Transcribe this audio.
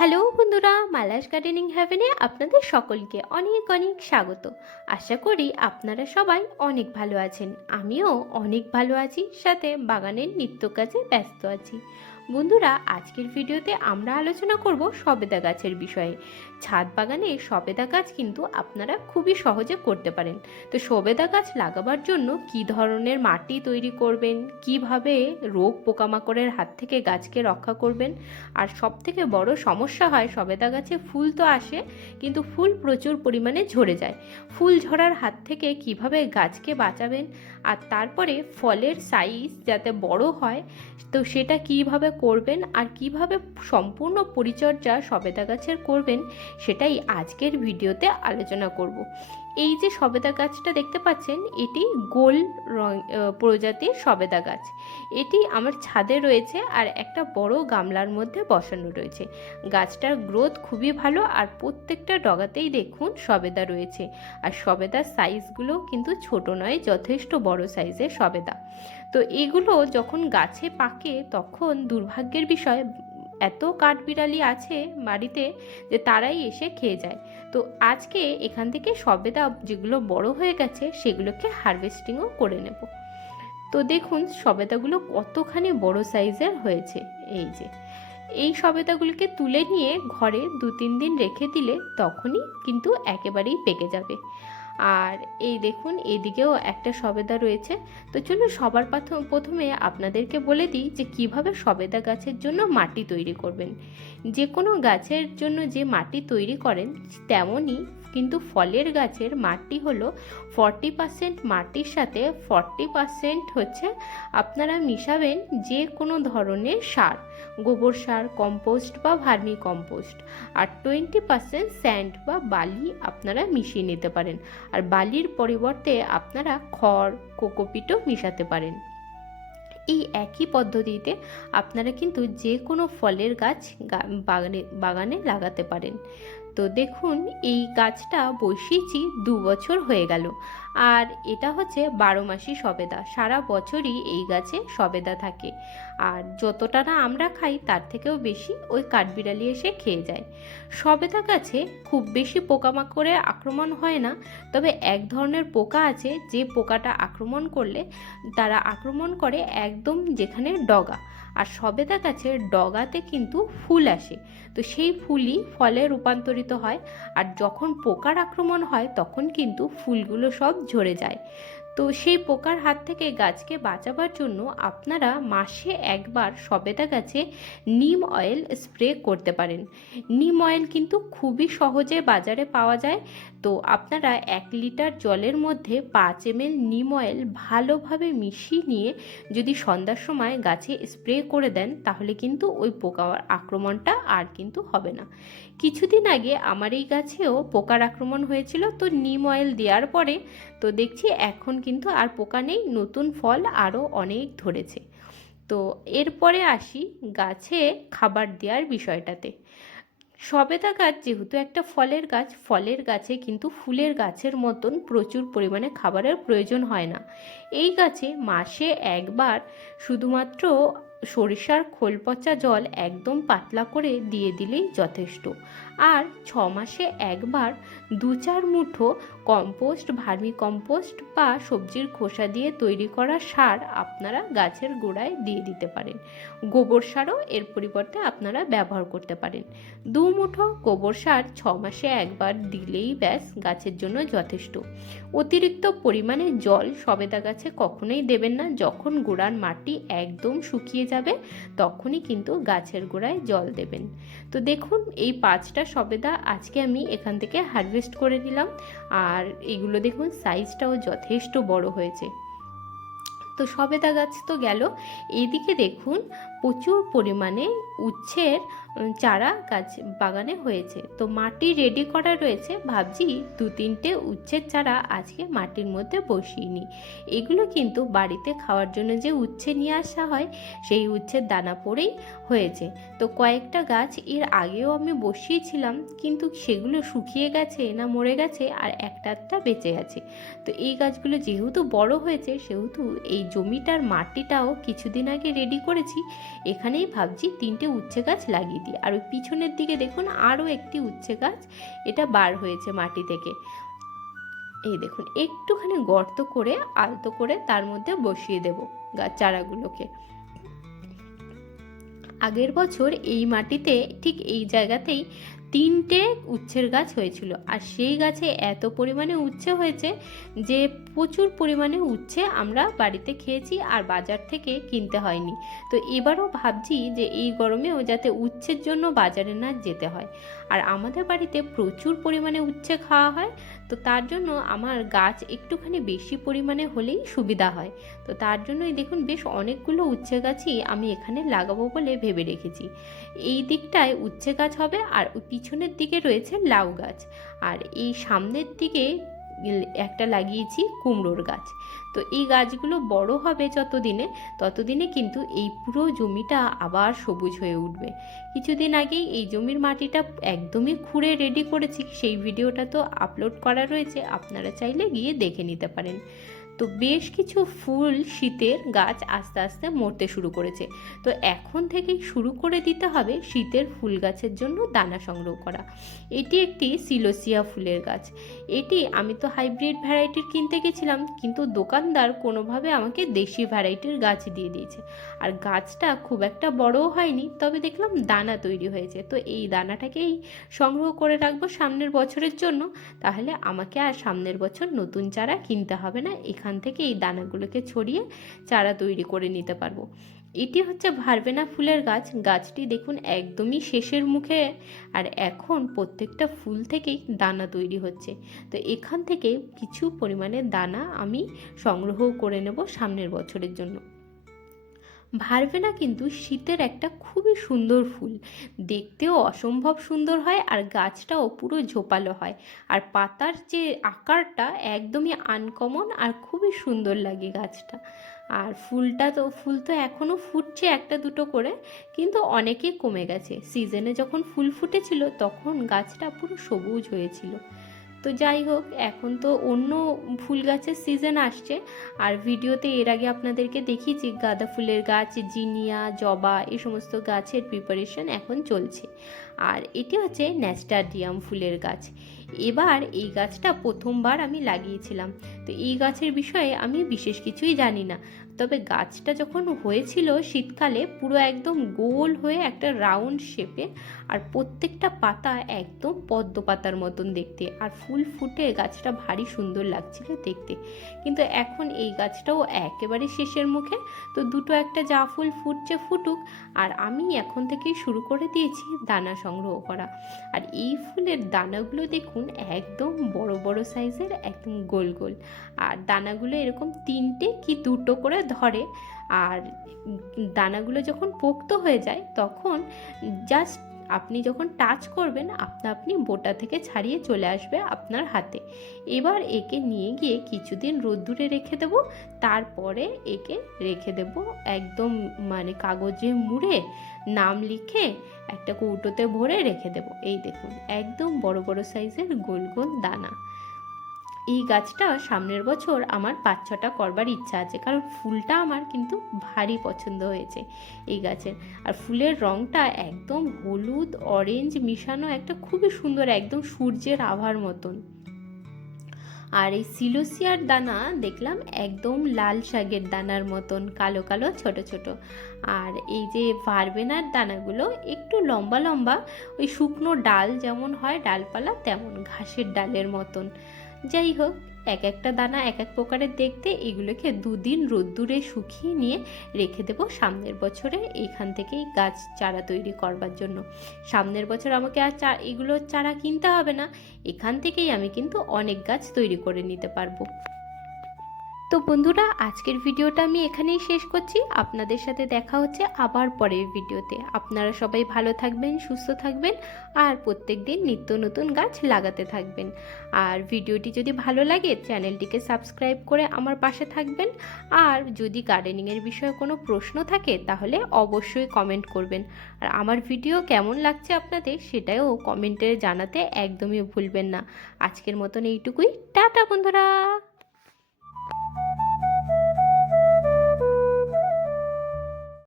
Hello বন্ধুরা, Mala's gardening হ্যাভেনে আপনাদের সকলকে অনেক অনেক স্বাগত। আশা করি আপনারা সবাই অনেক ভালো আছেন। আমিও অনেক ভালো আছি, সাথে বাগানের নিত্য কাজে ব্যস্ত আছি। বন্ধুরা, আজকের ভিডিওতে আমরা আলোচনা করব সবেদা গাছের বিষয়ে। ছাদ বাগানে সবেদা গাছ কিন্তু আপনারা খুবই সহজে করতে পারেন। তো সবেদা গাছ লাগাবার জন্য কী ধরনের মাটি তৈরি করবেন, কিভাবে রোগ পোকামাকড়ের হাত থেকে গাছকে রক্ষা করবেন, আর সবথেকে বড় সমস্যা হয় সবেদা গাছে ফুল তো আসে কিন্তু ফুল প্রচুর পরিমাণে ঝরে যায়। ফুল ঝরার হাত থেকে কিভাবে গাছকে বাঁচাবেন, আর তারপরে ফলের সাইজ যাতে বড় হয় তো সেটা কিভাবে করবেন, আর কিভাবে সম্পূর্ণ পরিচর্যা সবেদা গাছের করবেন, সেটাই আজকের ভিডিওতে আলোচনা করব। এই যে সবেদা গাছটা দেখতে পাচ্ছেন, এটি গোল প্রজাতির সবেদা গাছ। এটি আমার ছাদে রয়েছে আর একটা বড় গামলার মধ্যে বসানো রয়েছে। গাছটার গ্রোথ খুবই ভালো, আর প্রত্যেকটা ডগাতেই দেখুন সবেদা রয়েছে। আর সবেদার সাইজগুলো কিন্তু ছোট নয়, যথেষ্ট বড় সাইজের সবেদা। তো এগুলো যখন গাছে পাকে তখন দুর্ভাগ্যের বিষয় এত কাঠবিড়ালি আছে বাড়িতে যে তারাই এসে খেয়ে যায়। তো আজকে এখান থেকে সবেদা যেগুলো বড় হয়ে গেছে সেগুলোকে হারভেস্টিংও করে নেব। তো দেখুন সবেদাগুলো কতখানি বড় সাইজের হয়েছে। এই সবেদাগুলোকে তুলে নিয়ে ঘরে 2-3 দিন রেখে দিলে তখনই কিন্তু একেবারেই পেকে যাবে। আর এই দেখুন এদিকেও একটা সবেদা রয়েছে। তো চলুন সবার প্রথমে আপনাদেরকে বলে দিই যে কিভাবে সবেদা গাছের জন্য মাটি তৈরি করবেন। যে কোনো গাছের জন্য যে মাটি তৈরি করেন তেমনই কিন্তু ফলের গাছের মাটি হলো 40% মাটির সাথে 40% হচ্ছে আপনারা মিশাবেন যে কোনো ধরনের সার, গোবর সার, কম্পোস্ট বা ভার্মি কম্পোস্ট। আর 20% স্যান্ড বা বালি আপনারা মিশিয়ে নিতে পারেন। আর বালির পরিবর্তে আপনারা খড়, কোকোপিটও মিশাতে পারেন। এই একই পদ্ধতিতে আপনারা কিন্তু যে কোনো ফলের গাছ বাগানে লাগাতে পারেন। তো দেখুন এই গাছটা বসিয়েছি 2 বছর হয়ে গেল। আর এটা হচ্ছে 12 মাসি সবেদা, সারা বছরই এই গাছে সবেদা থাকে। আর যতটা না আমরা খাই তার থেকেও বেশি ওই কাঠবিড়ালি এসে খেয়ে যায়। সবেদা গাছে খুব বেশি পোকামাকড়ের আক্রমণ হয় না, তবে এক ধরনের পোকা আছে যে পোকাটা আক্রমণ করলে তারা আক্রমণ করে একদম যেখানে ডগা। আর সবেদা গাছের ডগাতে কিন্তু ফুল আসে, তো সেই ফুলই ফলে রূপান্তরিত হয়। আর যখন পোকার আক্রমণ হয় তখন কিন্তু ফুলগুলো সব ঝরে যায়। তো সেই পোকার হাত থেকে গাছকে বাঁচাবার জন্য আপনারা মাসে একবার সবেদা গাছে নিম অয়েল স্প্রে করতে পারেন। নিম অয়েল কিন্তু খুবই সহজে বাজারে পাওয়া যায়। তো আপনারা 1 লিটার জলের মধ্যে 5 ml নিম অয়েল ভালোভাবে মিশিয়ে নিয়ে যদি সন্ধ্যার সময় গাছে স্প্রে করে দেন তাহলে কিন্তু ওই পোকার আক্রমণটা আর কিন্তু হবে না। কিছুদিন আগে আমার এই গাছেও পোকার আক্রমণ হয়েছিল, তো নিম অয়েল দেওয়ার পরে তো দেখছি এখন কিন্তু আর পোকা নেই, নতুন ফল আরও অনেক ধরেছে। তো এরপরে আসি গাছে খাবার দেওয়ার বিষয়টাতে। সবেদা গাছ যেহেতু একটা ফলের গাছ, ফলের গাছে কিন্তু ফুলের গাছের মতন প্রচুর পরিমাণে খাবারের প্রয়োজন হয় না। এই গাছে মাসে একবার শুধুমাত্র সরিষার খোল পচা জল একদম পাতলা করে দিয়ে দিলেই যথেষ্ট। আর 6 মাসে একবার 2-4 মুঠো কম্পোস্ট, ভার্মি কম্পোস্ট বা সবজির খোসা দিয়ে তৈরি করা সার আপনারা গাছের গোড়ায় দিয়ে দিতে পারেন। গোবর সারও এর পরিবর্তে আপনারা ব্যবহার করতে পারেন। 2 মুঠো গোবর সার 6 মাসে একবার দিলেই ব্যাস গাছের জন্য যথেষ্ট। অতিরিক্ত পরিমাণে জল সবেদা গাছে কখনোই দেবেন না। যখন গোড়ার মাটি একদম শুকিয়ে যাবে তখনই কিন্তু গাছের গোড়ায় জল দেবেন। তো দেখুন এই 5টা সবেদা আজকে আমি এখান থেকে হারভেস্ট করে নিলাম। আর এগুলো দেখুন সাইজটাও যথেষ্ট বড় হয়েছে। তো সবেদা গাছ তো গেল, এইদিকে দেখুন প্রচুর পরিমাণে উচ্ছের চারা গাছ বাগানে হয়েছে। তো মাটি রেডি করা রয়েছে, ভাবছি 2-3টে উচ্ছের চারা আজকে মাটির মধ্যে বসিয়ে নিই। এগুলো কিন্তু বাড়িতে খাওয়ার জন্য যে উচ্ছে নিয়ে আসা হয় সেই উচ্ছের দানা পড়েই হয়েছে। তো কয়েকটা গাছ এর আগেও আমি বসিয়েছিলাম কিন্তু সেগুলো শুকিয়ে গেছে না মরে গেছে, আর একটা বেঁচে আছে। তো এই গাছগুলো যেহেতু বড় হয়েছে সেহেতু এই জমিটার মাটিটাও কিছুদিন আগে রেডি করেছি। এখানেই ভাবছি 3টে উচ্ছে গাছ লাগিয়ে দিই। আর ওই পিছনের দিকে দেখুন আরও একটি উচ্ছে গাছ এটা বার হয়েছে মাটি থেকে। এই দেখুন একটুখানি গর্ত করে আলতো করে তার মধ্যে বসিয়ে দেব গাছ চারাগুলোকে। আগের বছর এই মাটিতে ঠিক এই জায়গাতেই 3টে উচ্ছের গাছ হয়েছিল, আর সেই গাছে এত পরিমাণে উচ্ছে হয়েছে যে প্রচুর পরিমাণে উচ্ছে আমরা বাড়িতে খেয়েছি আর বাজার থেকে কিনতে হয়নি। তো এবারও ভাবছি যে এই গরমেও যাতে উচ্ছের জন্য বাজারে না যেতে হয়। আর আমাদের বাড়িতে প্রচুর পরিমাণে উচ্ছে খাওয়া হয়, তো তার জন্য আমার গাছ একটুখানি বেশি পরিমাণে হলেই সুবিধা হয়। তো তার জন্যই দেখুন বেশ অনেকগুলো উচ্ছে গাছই আমি এখানে লাগাবো বলে ভেবে রেখেছি। এই দিকটায় উচ্ছে গাছ হবে, আর পিছনের দিকে রয়েছে লাউ গাছ, আর এই সামনের দিকে একটা লাগিয়েছি কুমড়োর গাছ। তো এই গাছগুলো বড় হবে ততদিনে কিন্তু এই পুরো জমিটা আবার সবুজ হয়ে উঠবে। কিছুদিন আগেই এই জমির মাটিটা একদমই খুঁড়ে রেডি করেছি, সেই ভিডিওটা তো আপলোড করা রয়েছে, আপনারা চাইলে গিয়ে দেখে নিতে পারেন। তো বেশ কিছু ফুল শীতের গাছ আস্তে আস্তে মরতে শুরু করেছে। তো এখন থেকেই শুরু করে দিতে হবে শীতের ফুল গাছের জন্য দানা সংগ্রহ করা। এটি একটি সিলোসিয়া ফুলের গাছ। এটি আমি তো হাইব্রিড ভ্যারাইটির কিনতে গেছিলাম, কিন্তু দোকানদার কোনোভাবে আমাকে দেশি ভ্যারাইটির গাছ দিয়ে দিয়েছে। আর গাছটা খুব একটা বড়ও হয়নি, তবে দেখলাম দানা তৈরি হয়েছে। তো এই দানাটাকেই সংগ্রহ করে রাখবো সামনের বছরের জন্য, তাহলে আমাকে আর সামনের বছর নতুন চারা কিনতে হবে না, এখান থেকে এই দানাগুলোকে ছড়িয়ে চারা তৈরি করে নিতে পারবো। এটি হচ্ছে ভারবেনা ফুলের গাছ। গাছটি দেখুন একদমই শেষের মুখে, আর এখন প্রত্যেকটা ফুল থেকেই দানা তৈরি হচ্ছে। তো এখান থেকে কিছু পরিমাণে দানা আমি সংগ্রহ করে নেব সামনের বছরের জন্য। ভারবেনা কিন্তু শীতের একটা খুবই সুন্দর ফুল, দেখতেও অসম্ভব সুন্দর হয়, আর গাছটাও পুরো ঝোপালো হয়, আর পাতার যে আকারটা একদমই আনকমন আর খুবই সুন্দর লাগে গাছটা। আর ফুল তো এখনও ফুটছে একটা দুটো করে, কিন্তু অনেকই কমে গেছে। সিজনে যখন ফুল ফুটেছিল তখন গাছটা পুরো সবুজ হয়েছিল। তো যাই হোক, এখন তো অন্য ফুল গাছের সিজন আসছে, আর ভিডিওতে এর আগে আপনাদেরকে দেখিয়েছি গাঁদা ফুলের গাছ, জিনিয়া, জবা, এই সমস্ত গাছের প্রিপারেশন এখন চলছে। আর এটি হচ্ছে ন্যাস্টারডিয়াম ফুলের গাছ। এবার এই গাছটা প্রথমবার আমি লাগিয়েছিলাম, তো এই গাছের বিষয়ে আমি বিশেষ কিছুই জানি না। তবে গাছটা যখন হয়েছিল শীতকালে পুরো একদম গোল হয়ে একটা রাউন্ড শেপে, আর প্রত্যেকটা পাতা একদম পদ্ম পাতার মতন দেখতে, আর ফুল ফুটে গাছটা ভারী সুন্দর লাগছিল দেখতে। কিন্তু এখন এই গাছটাও একেবারে শেষের মুখে, তো দুটো একটা যা ফুল ফুটছে ফুটুক, আর আমি এখন থেকেই শুরু করে দিয়েছি দানা সংগ্রহ করা। আর এই ফুলের দানাগুলো দেখুন একদম বড় বড় সাইজের, একদম গোল গোল, আর দানাগুলো এরকম 3টে কি 2টো করে ধরে। আর দানাগুলো যখন পোক্ত হয়ে যায় তখন জাস্ট আপনি যখন টাচ করবেন আপনি বোটা থেকে ছাড়িয়ে চলে আসবে আপনার হাতে। এবার একে নিয়ে গিয়ে কিছুদিন রোদ্দুরে রেখে দেব, তারপরে একে রেখে দেব একদম মানে কাগজে মুড়ে নাম লিখে একটা কৌটোতে ভরে রেখে দেব। এই দেখুন একদম বড় বড় সাইজের গোল গোল দানা। এই গাছটা সামনের বছর আমার 5-6টা করবার ইচ্ছা আছে, কারণ ফুলটা আমার কিন্তু ভারী পছন্দ হয়েছে এই গাছের। আর ফুলের রঙটা একদম হলুদ অরেঞ্জ মিশানো, একটা খুবই সুন্দর, একদম সূর্যের আভার মতন। আর এই সিলোসিয়ার দানা দেখলাম একদম লাল শাকের দানার মতন কালো কালো ছোট ছোট। আর এই যে ভারবেনার দানাগুলো একটু লম্বা লম্বা, ওই শুকনো ডাল যেমন হয় ডালপালা তেমন ঘাসের ডালের মতন। যাই হোক, এক একটা দানা এক এক প্রকারের দেখতে। এগুলোকে 2 দিন রোদ্দুরে শুকিয়ে নিয়ে রেখে দেবো সামনের বছরে এখান থেকেই গাছ চারা তৈরি করবার জন্য। সামনের বছর আমাকে আর এগুলোর চারা কিনতে হবে না, এখান থেকেই আমি কিন্তু অনেক গাছ তৈরি করে নিতে পারবো। তো বন্ধুরা, আজকের ভিডিওটা আমি এখানেই শেষ করছি। আপনাদের সাথে দেখা হচ্ছে আবার পরের ভিডিওতে। আপনারা সবাই ভালো থাকবেন, সুস্থ থাকবেন, আর প্রত্যেক দিন নিত্য নতুন গাছ লাগাতে থাকবেন। আর ভিডিওটি যদি ভালো লাগে চ্যানেলটিকে সাবস্ক্রাইব করে আমার পাশে থাকবেন। আর যদি গার্ডেনিংয়ের বিষয়ে কোনো প্রশ্ন থাকে তাহলে অবশ্যই কমেন্ট করবেন। আর আমার ভিডিও কেমন লাগছে আপনাদের সেটাও কমেন্টে জানাতে একদমই ভুলবেন না। আজকের মতন এইটুকুই, টাটা বন্ধুরা।